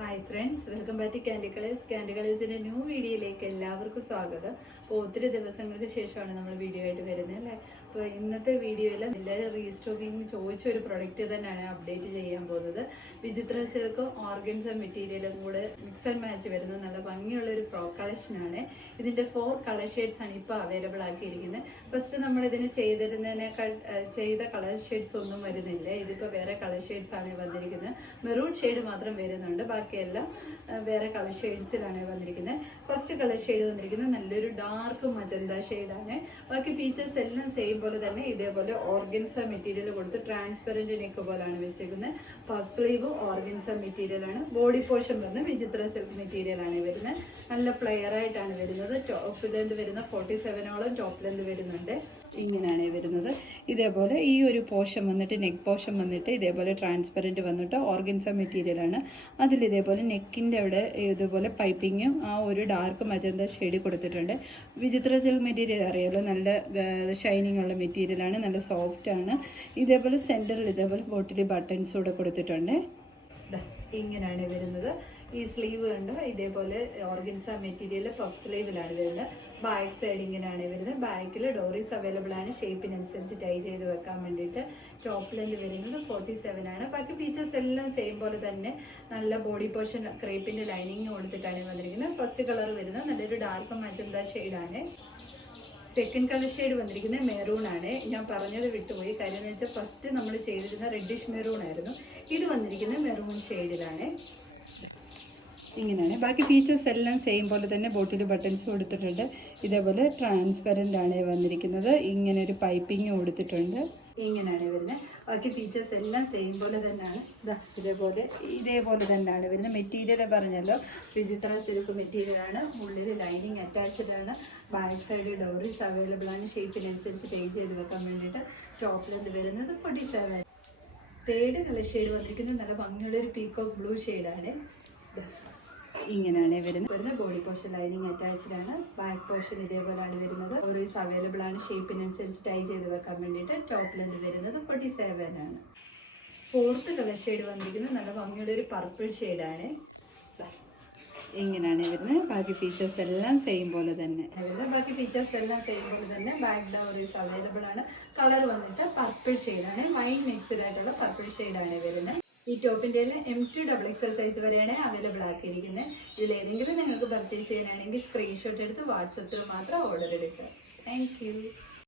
Hi friends, welcome back to candy colours. Candy കളേഴ്സിൻ്റെ new വീഡിയോയിലേക്ക് എല്ലാവർക്കും സ്വാഗതം. അപ്പോൾ ഒത്തിരി ദിവസങ്ങൾക്ക് ശേഷമാണ് നമ്മൾ വീഡിയോ ആയിട്ട് വരുന്നത് അല്ലേ. അപ്പോൾ ഇന്നത്തെ വീഡിയോയിൽ എല്ലാവരും റീസ്റ്റോക്കിങ് ചോദിച്ച ഒരു പ്രൊഡക്റ്റ് തന്നെയാണ് അപ്ഡേറ്റ് ചെയ്യാൻ പോകുന്നത്. വിചിത്ര സിൽക്കും ഓർഗൻസ മെറ്റീരിയലും കൂടെ മിക്സ് ആൻഡ് മാച്ച് വരുന്ന നല്ല ഭംഗിയുള്ള ഒരു ഫ്രോക്ക് കളക്ഷനാണ്. ഇതിൻ്റെ 4 കളർ ഷെയ്ഡ്സ് ആണ് ഇപ്പോൾ അവൈലബിൾ ആക്കിയിരിക്കുന്നത്. ഫസ്റ്റ് നമ്മൾ ഇതിന് ചെയ്ത കളർ ഷെയ്ഡ്സ് ഒന്നും വരുന്നില്ല. ഇതിപ്പോൾ വേറെ കളർ ഷെയ്ഡ്സ് ആണ് വന്നിരിക്കുന്നത്. മെറൂൺ ഷെയ്ഡ് മാത്രം വരുന്നുണ്ട്, ബാക്കിയെല്ലാം വേറെ കളർ ഷെയ്ഡ്സിലാണ് വന്നിരിക്കുന്നത്. ഫസ്റ്റ് കളർ ഷെയ്ഡ് വന്നിരിക്കുന്നത് നല്ലൊരു ഡാർക്ക് മജന്ത ഷെയ്ഡാണ്. ബാക്കി ഫീച്ചേഴ്സ് എല്ലാം സെയിം പോലെ തന്നെ ഇതേപോലെ ഓർഗൻസ മെറ്റീരിയൽ കൊടുത്ത് ട്രാൻസ്പെറൻറ്റ് നെക്ക് പോലാണ് വെച്ചേക്കുന്നത്. പഫ് സ്ലീവ് ഓർഗൻസ മെറ്റീരിയലാണ്. ബോഡി പോർഷൻ വന്ന് വിചിത്ര സിൽക്ക് മെറ്റീരിയലാണ് വരുന്നത്. നല്ല ഫ്ലെയർ ആയിട്ടാണ് വരുന്നത്. ടോപ്പ് ലെന്ത് വരുന്ന 47ഓളം ടോപ്പ് ലെന്ത് വരുന്നുണ്ട്. ഇങ്ങനെയാണ് വരുന്നത്. ഇതേപോലെ ഈ ഒരു പോർഷൻ വന്നിട്ട് നെക്ക് പോർഷൻ വന്നിട്ട് ഇതേപോലെ ട്രാൻസ്പെറൻറ്റ് വന്നിട്ട് ഓർഗൻസ മെറ്റീരിയലാണ്. അതിൽ ഇതേപോലെ നെക്കിൻ്റെ അവിടെ ഇതുപോലെ പൈപ്പിങ്ങും ആ ഒരു ഡാർക്ക് മജന്ത ഷെയ്ഡ് കൊടുത്തിട്ടുണ്ട്. വിചിത്ര സിൽക്ക് മെറ്റീരിയൽ അറിയാലോ, നല്ല ഷൈനിങ് ഉള്ള മെറ്റീരിയലാണ്, നല്ല സോഫ്റ്റ് ആണ്. ഇതേപോലെ സെൻറ്ററിൽ ഇതേപോലെ ബോട്ടിൽ ബട്ടൺസ് കൂടെ കൊടുത്തിട്ടുണ്ട്. ഇങ്ങനെയാണ് വരുന്നത്. ഈ സ്ലീവ് കണ്ട് ഇതേപോലെ ഓർഗൻസ മെറ്റീരിയൽ പഫ് സ്ലീവിലാണ് വരുന്നത്. ബാക്ക് സൈഡ് ഇങ്ങനെയാണ് വരുന്നത്. ബാക്കിൽ ഡോറീസ് അവൈലബിൾ ആണ്, ഷേപ്പിനനുസരിച്ച് ടൈ ചെയ്ത് വെക്കാൻ വേണ്ടിയിട്ട്. ടോപ്പ് ലെന്ത് വരുന്നത് 47 ആണ്. ബാക്കി ഫീച്ചേഴ്സ് എല്ലാം സെയിം പോലെ തന്നെ നല്ല ബോഡി പോർഷൻ ക്രേപ്പിൻ്റെ ലൈനിങ് കൊടുത്തിട്ടാണ് വന്നിരിക്കുന്നത്. ഫസ്റ്റ് കളർ വരുന്നത് നല്ലൊരു ഡാർക്ക് മജന്ത ഷെയ്ഡാണ്. സെക്കൻഡ് കളർ ഷെയ്ഡ് വന്നിരിക്കുന്നത് മെറൂൺ ആണ്. ഞാൻ പറഞ്ഞത് വിട്ടുപോയി, കാര്യം എന്ന് വെച്ചാൽ ഫസ്റ്റ് നമ്മൾ ചെയ്തിരുന്ന റെഡിഷ് മെറൂൺ ആയിരുന്നു. ഇത് വന്നിരിക്കുന്നത് മെറൂൺ ഷെയ്ഡിലാണ്. ഇങ്ങനെയാണ്. ബാക്കി ഫീച്ചേഴ്സ് എല്ലാം സെയിം പോലെ തന്നെ ബോട്ടിൽ ബട്ടൺസ് കൊടുത്തിട്ടുണ്ട്. ഇതേപോലെ ട്രാൻസ്പെറൻ്റ് ആണ് വന്നിരിക്കുന്നത്. ഇങ്ങനെ ഒരു പൈപ്പിംഗ് കൊടുത്തിട്ടുണ്ട്. ഇങ്ങനെയാണ് വരുന്നത്. ബാക്കി ഫീച്ചേഴ്സ് എല്ലാം സെയിം പോലെ തന്നെയാണ്. ഇതേപോലെ തന്നെയാണ് വരുന്നത്. മെറ്റീരിയൽ പറഞ്ഞല്ലോ, വിചിത്ര സിൽക്ക് മെറ്റീരിയലാണ്. ഉള്ളിൽ ലൈനിങ് അറ്റാച്ച്ഡ് ആണ്. ബാക്ക് സൈഡ് ഡോറീസ് അവൈലബിൾ ആണ്, ഷേപ്പിനനുസരിച്ച് ടൈ ചെയ്ത് വെക്കാൻ വേണ്ടിയിട്ട്. ടോപ്പ് ലെന്ത് വരുന്നത് 47. തേർഡ് കളർ ഷെയ്ഡ് വന്നിരിക്കുന്നത് നല്ല ഭംഗിയുള്ളൊരു പീകോക്ക് ബ്ലൂ ഷെയ്ഡാണ്. ഇങ്ങനെയാണ് വരുന്നത്. ബോഡി പോർഷൻ ലൈനിങ് അറ്റാച്ച്ഡ് ആണ്. ബാക്ക് പോർഷൻ ഇതേപോലെയാണ് വരുന്നത്. ഓറീസ് അവൈലബിൾ ആണ്, ഷേപ്പിനനുസരിച്ച് ടൈ ചെയ്ത് വെക്കാൻ വേണ്ടിയിട്ട്. ടോപ്പ് ലെന്ത് വരുന്നത് 47 ആണ്. ഫോർത്ത് കളർ ഷെയ്ഡ് വന്നിരിക്കുന്നത് നല്ല ഭംഗിയുള്ള ഒരു പർപ്പിൾ ഷെയ്ഡാണ്. ഇങ്ങനെയാണ് വരുന്നത്. ബാക്കി ഫീച്ചേഴ്സ് എല്ലാം സെയിം പോലെ തന്നെ. ബാക്ക് ഡോറീസ് അവൈലബിൾ ആണ്. കളർ വന്നിട്ട് പർപ്പിൾ ഷെയ്ഡാണ്. വൈൻ മിക്സ്ഡ് ആയിട്ടുള്ള പർപ്പിൾ ഷെയ്ഡാണ് വരുന്നത്. ഈ ടോപ്പിൻ്റെ M2 XXL സൈസ് വരെയാണ് അവൈലബിൾ ആക്കിയിരിക്കുന്നത്. ഇതിലേതെങ്കിലും നിങ്ങൾക്ക് പർച്ചേസ് ചെയ്യാനാണെങ്കിൽ സ്ക്രീൻഷോട്ട് എടുത്ത് വാട്സപ്പിൽ മാത്രം ഓർഡർ എടുക്കുക. Thank you.